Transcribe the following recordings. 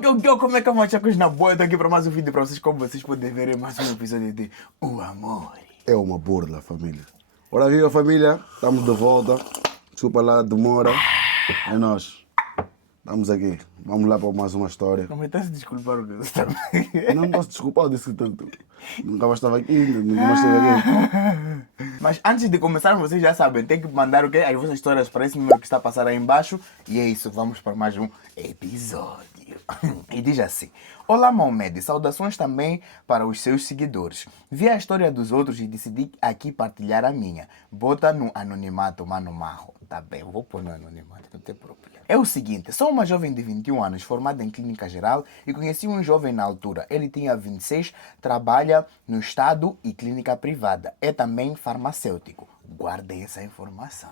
Como é que é, machacos na boa? Eu tô aqui para mais um vídeo para vocês. Como vocês podem ver, é mais um episódio de O Amor. É uma borla, família. Ora viva, família. Estamos de volta. Desculpa lá a demora. É nós. Estamos aqui. Vamos lá para mais uma história. Não me está se desculpar o que você também. Eu não posso desculpar, eu disse que nunca mais estava aqui, nunca mais esteve aqui. Mas antes de começar, vocês já sabem, tem que mandar o quê? As vossas histórias para esse número que está a passar aí embaixo. E é isso, vamos para mais um episódio. E diz assim: Olá, Mohamed, saudações também para os seus seguidores. Vi a história dos outros e decidi aqui partilhar a minha. Bota no anonimato, mano marro. Tá bem, eu vou pôr no anonimato, não tem problema. É o seguinte, sou uma jovem de 21 anos, formada em clínica geral e conheci um jovem na altura. Ele tinha 26, trabalha no Estado e clínica privada. É também farmacêutico. Guardem essa informação.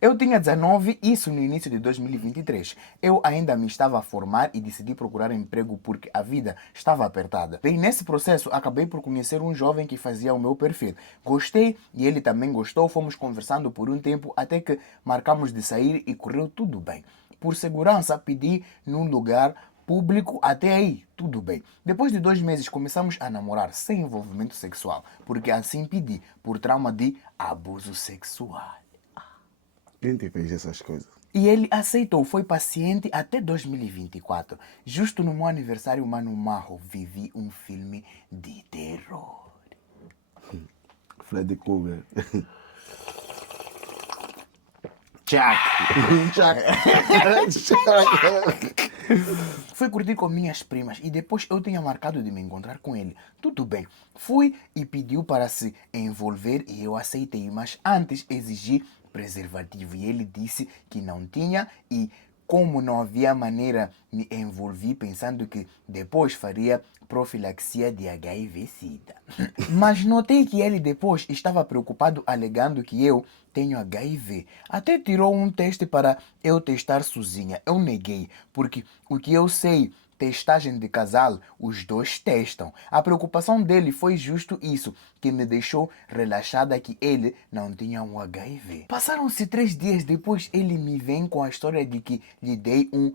Eu tinha 19, isso no início de 2023. Eu ainda me estava a formar e decidi procurar emprego porque a vida estava apertada. Bem, nesse processo, acabei por conhecer um jovem que fazia o meu perfil. Gostei e ele também gostou. Fomos conversando por um tempo até que marcamos de sair e correu tudo bem. Por segurança, pedi num lugar público, até aí, tudo bem. Depois de 2 meses, começamos a namorar sem envolvimento sexual, porque assim pedi, por trauma de abuso sexual. Quem te fez essas coisas? E ele aceitou, foi paciente até 2024. Justo no meu aniversário, Mano Marro, vivi um filme de terror. Freddy Krueger. Jack! Chuck. Fui curtir com minhas primas e depois eu tinha marcado de me encontrar com ele. Tudo bem. Fui e pediu para se envolver e eu aceitei, mas antes exigi preservativo e ele disse que não tinha e como não havia maneira, me envolvi pensando que depois faria profilaxia de HIV-Sida. Mas notei que ele depois estava preocupado alegando que eu tenho HIV. Até tirou um teste para eu testar sozinha. Eu neguei, porque o que eu sei, testagem de casal, os dois testam. A preocupação dele foi justo isso, que me deixou relaxada que ele não tinha um HIV. Passaram-se 3 dias depois, ele me vem com a história de que lhe dei um...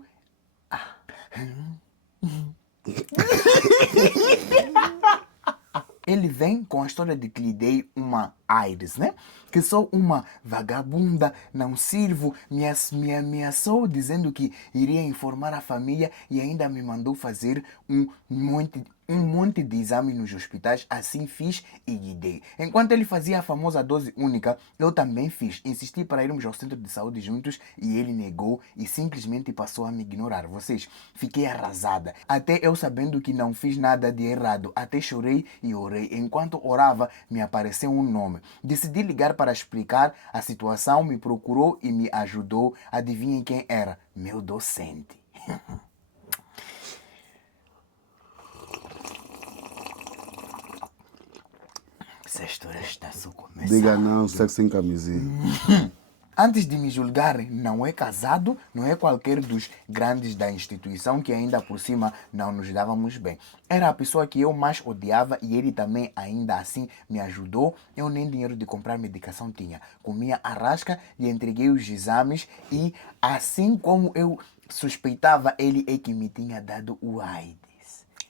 Ele vem com a história de que lhe dei uma AIDS, né? Que sou uma vagabunda, não sirvo, me ameaçou dizendo que iria informar a família e ainda me mandou fazer um monte de exames nos hospitais. Assim fiz e lhe dei. Enquanto ele fazia a famosa dose única, eu também fiz. Insisti para irmos ao centro de saúde juntos e ele negou e simplesmente passou a me ignorar. Vocês, fiquei arrasada. Até eu sabendo que não fiz nada de errado. Até chorei e orei. Enquanto orava, me apareceu um nome. Decidi ligar para explicar a situação, me procurou e me ajudou. Adivinhem quem era? Meu docente. Essa história está só começando. Diga não, sexo sem camisinha. Antes de me julgarem, não é casado, não é qualquer dos grandes da instituição que ainda por cima não nos dávamos bem. Era a pessoa que eu mais odiava e ele também ainda assim me ajudou. Eu nem dinheiro de comprar medicação tinha. Comia a rasca, lhe entreguei os exames e assim como eu suspeitava, ele é que me tinha dado o AIDS.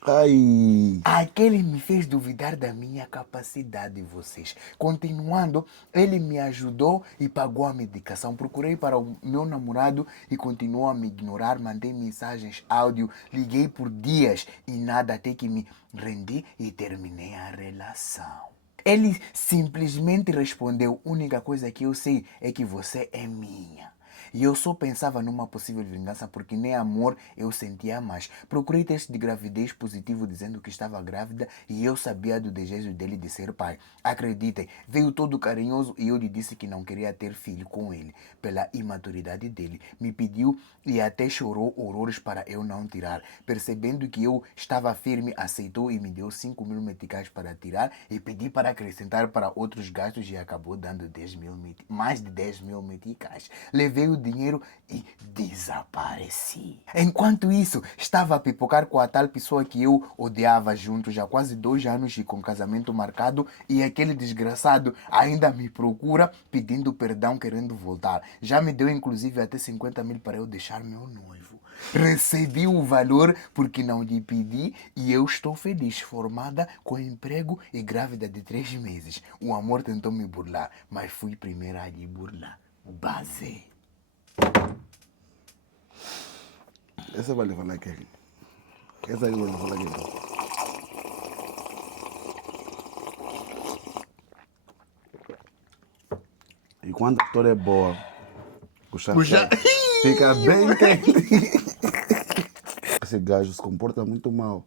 Ai. Aquele me fez duvidar da minha capacidade, vocês. Continuando, ele me ajudou e pagou a medicação. Procurei para o meu namorado e continuou a me ignorar. Mandei mensagens áudio, liguei por dias e nada até que me rendi e terminei a relação. Ele simplesmente respondeu: única coisa que eu sei é que você é minha. E eu só pensava numa possível vingança porque nem amor eu sentia mais. Procurei teste de gravidez positivo dizendo que estava grávida e eu sabia do desejo dele de ser pai. Acreditem, veio todo carinhoso e eu lhe disse que não queria ter filho com ele, pela imaturidade dele. Me pediu e até chorou horrores para eu não tirar. Percebendo que eu estava firme, aceitou e me deu 5.000 meticais para tirar e pedi para acrescentar para outros gastos e acabou dando mais de 10.000 meticais. Levei o dinheiro e desapareci. Enquanto isso, estava a pipocar com a tal pessoa que eu odiava juntos há quase 2 anos e com casamento marcado, e aquele desgraçado ainda me procura pedindo perdão, querendo voltar. Já me deu inclusive até 50 mil para eu deixar meu noivo. Recebi o valor porque não lhe pedi e eu estou feliz, formada, com emprego e grávida de 3 meses. O amor tentou me burlar, mas fui primeira a lhe burlar. Base. Essa vai lhe falar aqui. Essa aí vai lhe falar aqui. E quando a história é boa, o chá fica bem quente. Esse gajo se comporta muito mal.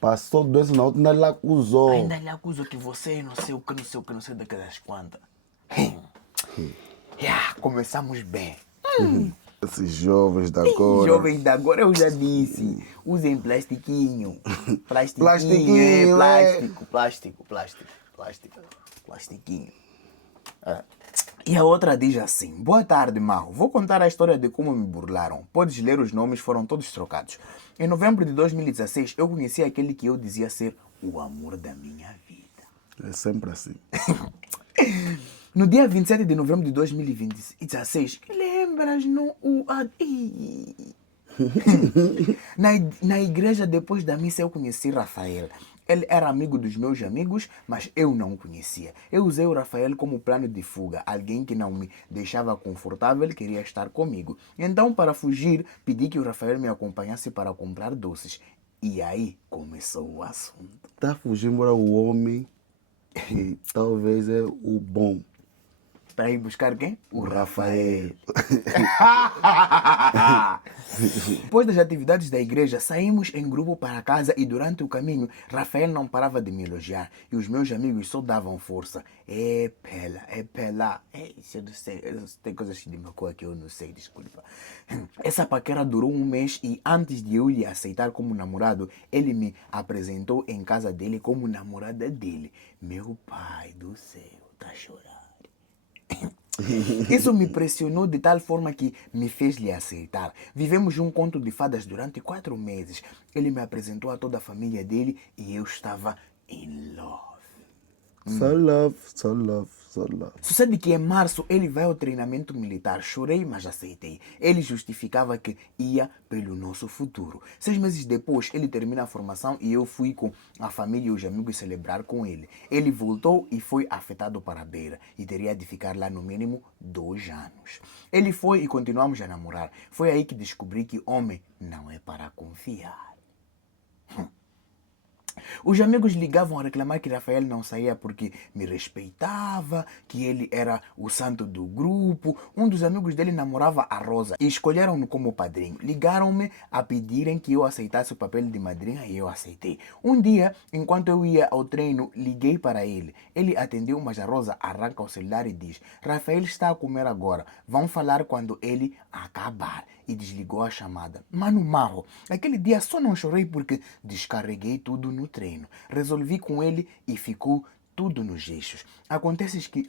Passou doença na outra, ainda lhe acusou. Ainda lhe acuso que você não sei o que, não sei o que, não sei daquelas quantas. Começamos bem. Esses jovens da agora. Jovens da agora eu já disse. Usem plastiquinho. Plastiquinho, Plastiquinho. E a outra diz assim: boa tarde, Marro. Vou contar a história de como me burlaram. Podes ler os nomes, foram todos trocados. Em novembro de 2016, eu conheci aquele que eu dizia ser o amor da minha vida. É sempre assim. No dia 27 de novembro de 2016, lembras no na igreja, depois da missa, eu conheci Rafael. Ele era amigo dos meus amigos, mas eu não o conhecia. Eu usei o Rafael como plano de fuga. Alguém que não me deixava confortável queria estar comigo. Então, para fugir, pedi que o Rafael me acompanhasse para comprar doces. E aí começou o assunto. Tá fugindo para o homem que talvez é o bom. Para ir buscar quem? O Rafael. Depois das atividades da igreja, saímos em grupo para casa e durante o caminho, Rafael não parava de me elogiar e os meus amigos só davam força. É pela. Isso eu não sei, tem coisas de meu cor que eu não sei, desculpa. Essa paquera durou 1 mês e antes de eu lhe aceitar como namorado, ele me apresentou em casa dele como namorada dele. Meu pai do céu, tá chorando. Isso me pressionou de tal forma que me fez lhe aceitar. Vivemos um conto de fadas durante 4 meses. Ele me apresentou a toda a família dele e eu estava in love. So love, so love, so love. Sucede que em março ele vai ao treinamento militar. Chorei, mas aceitei. Ele justificava que ia pelo nosso futuro. 6 meses depois, ele termina a formação e eu fui com a família e os amigos celebrar com ele. Ele voltou e foi afetado para a beira e teria de ficar lá no mínimo 2 anos. Ele foi e continuamos a namorar. Foi aí que descobri que homem não é para confiar. Os amigos ligavam a reclamar que Rafael não saía porque me respeitava, que ele era o santo do grupo. Um dos amigos dele namorava a Rosa e escolheram-no como padrinho. Ligaram-me a pedirem que eu aceitasse o papel de madrinha e eu aceitei. Um dia, enquanto eu ia ao treino, liguei para ele. Ele atendeu, mas a Rosa arranca o celular e diz: Rafael está a comer agora, vão falar quando ele acabar. E desligou a chamada. Mano Marro, aquele dia só não chorei porque descarreguei tudo no treino. Resolvi com ele e ficou tudo nos eixos.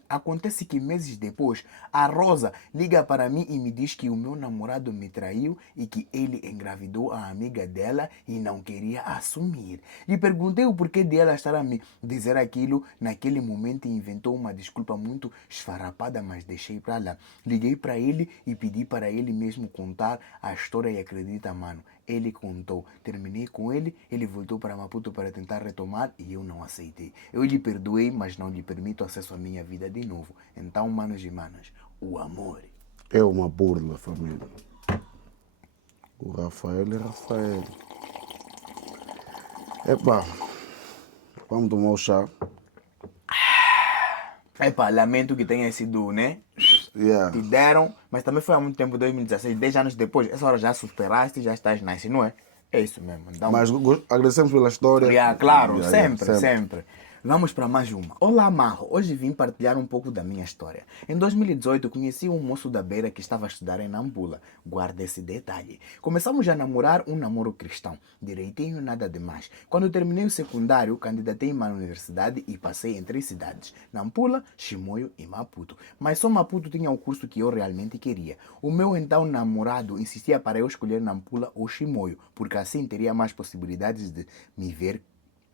Acontece que meses depois, a Rosa liga para mim e me diz que o meu namorado me traiu e que ele engravidou a amiga dela e não queria assumir. Lhe perguntei o porquê dela estar a me dizer aquilo naquele momento e inventou uma desculpa muito esfarrapada, mas deixei para lá. Liguei para ele e pedi para ele mesmo contar a história e acredita, mano, ele contou. Terminei com ele, ele voltou para Maputo para tentar retomar e eu não aceitei. Eu lhe perdoei, mas não lhe permito acesso à minha vida de novo. Então, manos e manas, o amor é uma burla, família. O Rafael é Rafael. Epá, vamos tomar o chá. Epa, lamento que tenha sido, né? Yeah. Te deram, mas também foi há muito tempo, 2016, 10 anos depois. Essa hora já superaste, já estás nice, não é? É isso mesmo. Então, Mas agradecemos pela história. claro, sempre. Vamos para mais uma. Olá, Marro. Hoje vim partilhar um pouco da minha história. Em 2018, conheci um moço da Beira que estava a estudar em Nampula. Guarda esse detalhe. Começamos a namorar um namoro cristão. Direitinho, nada demais. Quando terminei o secundário, candidatei-me à universidade e passei em 3 cidades. Nampula, Chimoio e Maputo. Mas só Maputo tinha o curso que eu realmente queria. O meu então namorado insistia para eu escolher Nampula ou Chimoio, porque assim teria mais possibilidades de me ver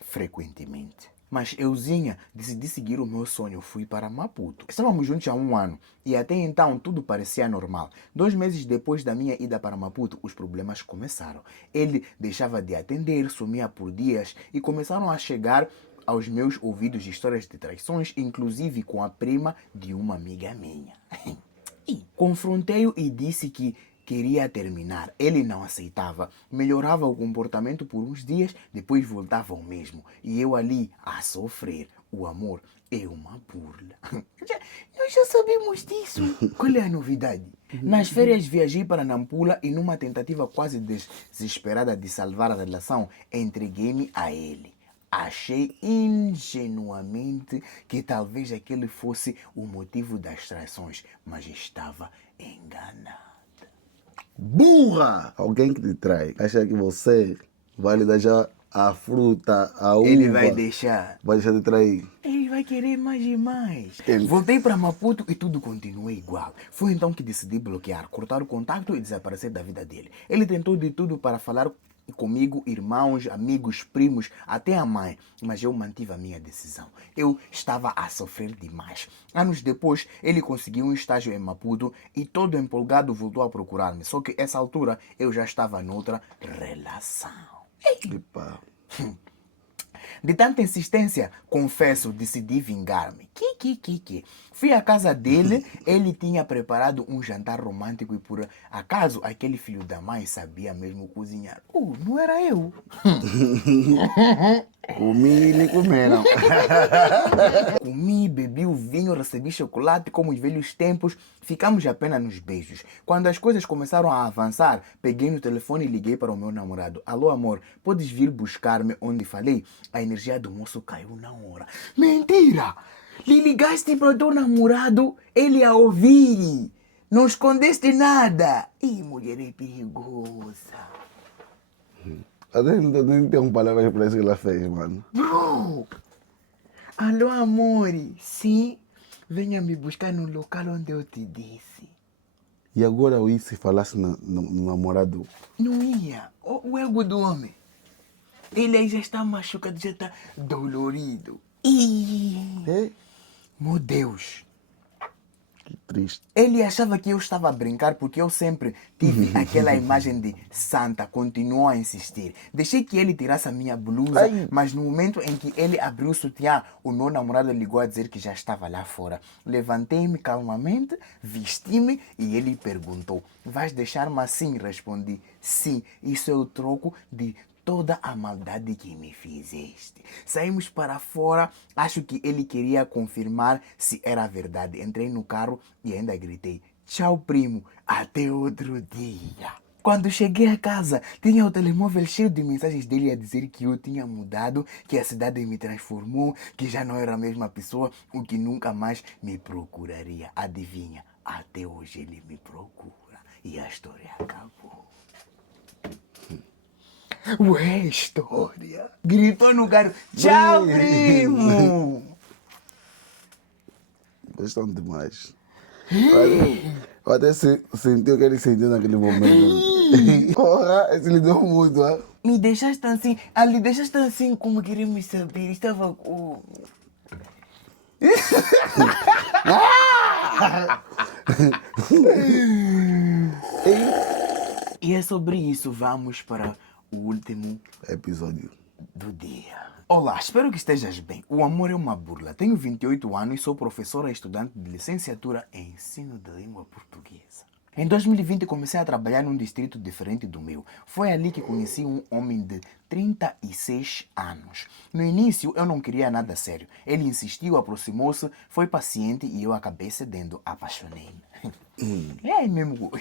frequentemente. Mas euzinha decidi seguir o meu sonho. Fui para Maputo. Estávamos juntos há 1 ano e até então tudo parecia normal. 2 meses depois da minha ida para Maputo, os problemas começaram. Ele deixava de atender, sumia por dias e começaram a chegar aos meus ouvidos histórias de traições, inclusive com a prima de uma amiga minha. Confrontei-o e disse que queria terminar. Ele não aceitava. Melhorava o comportamento por uns dias, depois voltava ao mesmo. E eu ali a sofrer. O amor é uma burla. Nós já sabemos disso. Qual é a novidade? Nas férias viajei para Nampula e numa tentativa quase desesperada de salvar a relação, entreguei-me a ele. Achei ingenuamente que talvez aquele fosse o motivo das traições, mas estava enganado. Burra! Alguém que te trai acha que você vai lhe dar já a fruta, a uva. Ele vai deixar. Vai deixar de trair. Ele vai querer mais e mais. Ele- Voltei para Maputo e tudo continuou igual. Foi então que decidi bloquear, cortar o contato e desaparecer da vida dele. Ele tentou de tudo para falar comigo, irmãos, amigos, primos, até a mãe, mas eu mantive a minha decisão. Eu estava a sofrer demais. Anos depois, ele conseguiu um estágio em Maputo e todo empolgado voltou a procurar-me. Só que essa altura eu já estava noutra relação. Epa. De tanta insistência, confesso, decidi vingar-me. Fui à casa dele, ele tinha preparado um jantar romântico e por acaso aquele filho da mãe sabia mesmo cozinhar. Não era eu. Comi e lhe comeram. Comi, bebi o vinho, recebi chocolate como os velhos tempos. Ficamos apenas nos beijos. Quando as coisas começaram a avançar, peguei no telefone e liguei para o meu namorado. Alô, amor, podes vir buscar-me onde falei? A energia do moço caiu na hora. Mentira! Lhe ligaste para o teu namorado, ele a ouvir. Não escondeste nada. Ih, mulher é perigosa. Até nem tem palavras para isso que ela fez, mano. Bro! Alô, amor. Sim? Venha me buscar no local onde eu te disse. E agora eu ia se falasse no namorado. Não ia. O ego do homem. Ele aí já está machucado, já está dolorido. Ih, É? meu Deus. Que triste. Ele achava que eu estava a brincar porque eu sempre tive aquela imagem de santa. Continuou a insistir. Deixei que ele tirasse a minha blusa, Ai. mas no momento em que ele abriu o sutiã, o meu namorado ligou a dizer que já estava lá fora. Levantei-me calmamente, vesti-me e ele perguntou: vais deixar-me assim? Respondi: sim, isso é o troco de toda a maldade que me fizeste. Saímos para fora, acho que ele queria confirmar se era verdade. Entrei no carro e ainda gritei: tchau, primo, até outro dia. Quando cheguei a casa, tinha o telemóvel cheio de mensagens dele a dizer que eu tinha mudado, que a cidade me transformou, que já não era a mesma pessoa, o que nunca mais me procuraria. Adivinha, até hoje ele me procura e a história acabou. Ué, história. Gritou no carro: tchau, primo. Vocês estão demais. Eu até senti o que ele sentiu naquele momento. Porra, esse lhe deu muito, ah. Me deixaste assim como queremos saber. Estava com... E é sobre isso, vamos para o último Episódio. do dia. Olá, espero que estejas bem. O amor é uma burla. Tenho 28 anos e sou professora e estudante de licenciatura em ensino de língua portuguesa. Em 2020 comecei a trabalhar num distrito diferente do meu. Foi ali que conheci um homem de 36 anos. No início eu não queria nada sério. Ele insistiu, aproximou-se, foi paciente e eu acabei cedendo, apaixonei-me. É mesmo.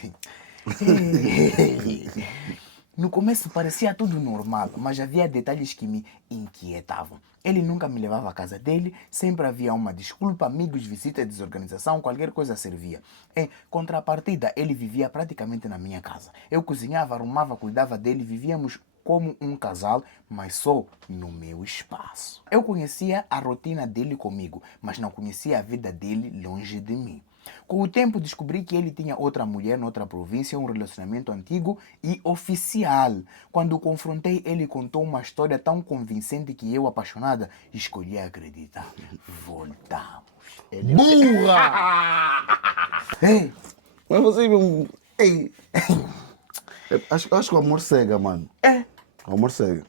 No começo parecia tudo normal, mas havia detalhes que me inquietavam. Ele nunca me levava à casa dele, sempre havia uma desculpa, amigos, visita, desorganização, qualquer coisa servia. Em contrapartida, ele vivia praticamente na minha casa. Eu cozinhava, arrumava, cuidava dele, vivíamos como um casal, mas só no meu espaço. Eu conhecia a rotina dele comigo, mas não conhecia a vida dele longe de mim. Com o tempo descobri que ele tinha outra mulher noutra província, um relacionamento antigo e oficial. Quando o confrontei, ele contou uma história tão convincente que eu, apaixonada, escolhi acreditar. Voltamos. Ele... Burra! Ei, Mas você... Ei! Acho que o amor cega, mano. é, O amor cega.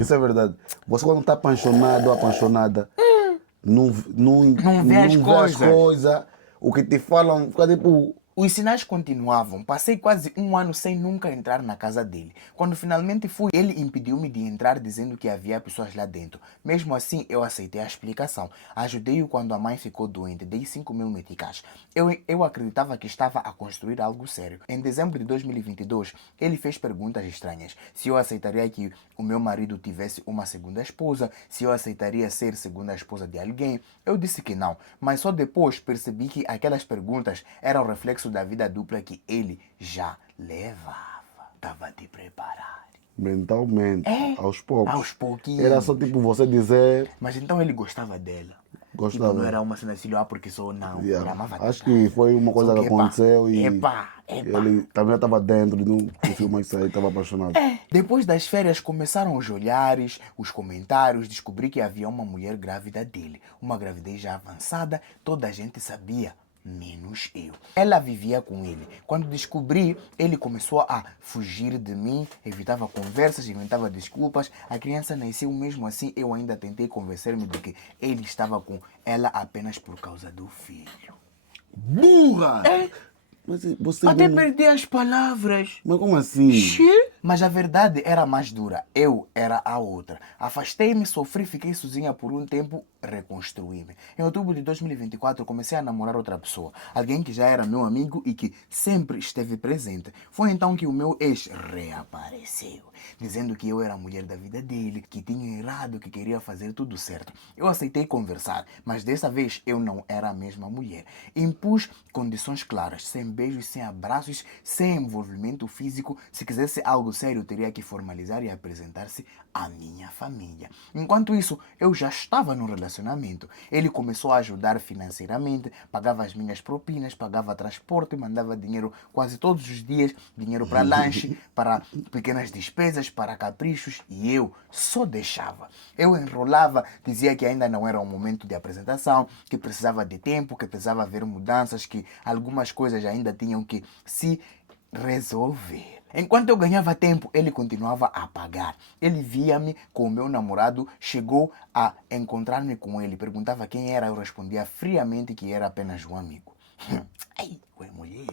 Isso é verdade. Você quando está apaixonado ou apaixonada, Não vê as vê as coisas. coisas, o que te falam, fica tipo... os sinais continuavam. Passei quase um ano sem nunca entrar na casa dele. Quando finalmente fui, ele impediu-me de entrar dizendo que havia pessoas lá dentro. Mesmo assim, eu aceitei a explicação. Ajudei-o quando a mãe ficou doente. Dei 5.000 meticais. Eu acreditava que estava a construir algo sério. Em dezembro de 2022, ele fez perguntas estranhas. Se eu aceitaria que o meu marido tivesse uma segunda esposa, se eu aceitaria ser segunda esposa de alguém. Eu disse que não, mas só depois percebi que aquelas perguntas eram reflexo da vida dupla que ele já levava. Estava a te preparar. Mentalmente, É, aos poucos. aos pouquinhos. Era só tipo você dizer... Mas então ele gostava dela. Gostava. Tipo, não era uma cena assim, porque sou não. Ele Yeah. amava Acho que foi uma coisa que aconteceu e Epa. ele também estava dentro e não conseguiu mais sair, estava apaixonado. Depois das férias começaram os olhares, os comentários, descobri que havia uma mulher grávida dele. Uma gravidez já avançada, toda a gente sabia, menos eu. Ela vivia com ele. Quando descobri, ele começou a fugir de mim, evitava conversas, inventava desculpas. A criança nasceu mesmo assim, eu ainda tentei convencer-me de que ele estava com ela apenas por causa do filho. Burra! Mas você Até não... perdi as palavras. Mas como assim? Mas a verdade era mais dura. Eu era a outra. Afastei-me, sofri, fiquei sozinha por um tempo, reconstruí-me. Em outubro de 2024, comecei a namorar outra pessoa. Alguém que já era meu amigo e que sempre esteve presente. Foi então que o meu ex reapareceu, dizendo que eu era a mulher da vida dele, que tinha errado, que queria fazer tudo certo. Eu aceitei conversar, mas dessa vez eu não era a mesma mulher. Impus condições claras, sem beijos, sem abraços, sem envolvimento físico. Se quisesse algo sério, teria que formalizar e apresentar-se à minha família. Enquanto isso, eu já estava no relacionamento. Ele começou a ajudar financeiramente, pagava as minhas propinas, pagava transporte, mandava dinheiro quase todos os dias, dinheiro para lanche, para pequenas despesas, para caprichos, e eu só deixava. Eu enrolava, dizia que ainda não era o momento de apresentação, que precisava de tempo, que precisava haver mudanças, que algumas coisas ainda tinham que se resolver. Enquanto eu ganhava tempo, ele continuava a pagar. Ele via-me com o meu namorado, chegou a encontrar-me com ele, perguntava quem era, eu respondia friamente que era apenas um amigo. Ei, ué, mulher.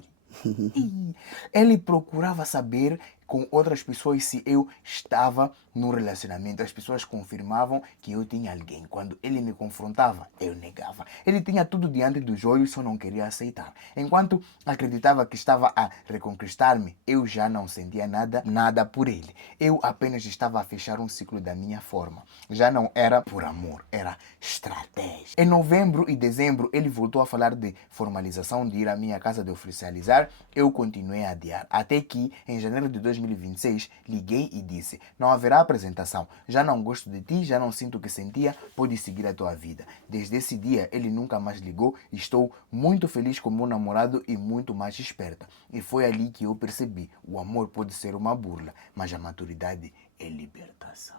Ele procurava saber com outras pessoas se eu estava no relacionamento. As pessoas confirmavam que eu tinha alguém. Quando ele me confrontava, eu negava. Ele tinha tudo diante dos olhos, só não queria aceitar. Enquanto acreditava que estava a reconquistar-me, eu já não sentia nada por ele. Eu apenas estava a fechar um ciclo da minha forma. Já não era por amor, era estratégia. Em novembro e dezembro, ele voltou a falar de formalização, de ir à minha casa de oficializar. Eu continuei a adiar. Até que, em janeiro de 2026, liguei e disse: não haverá apresentação. Já não gosto de ti, já não sinto o que sentia, pode seguir a tua vida. Desde esse dia, ele nunca mais ligou. Estou muito feliz com meu namorado e muito mais esperta. E foi ali que eu percebi: o amor pode ser uma burla, mas a maturidade é libertação.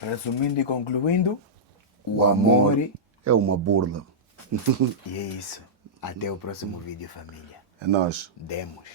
Resumindo e concluindo, o amor é uma burla. E é isso. Até o próximo vídeo, família. É nóis. Demos.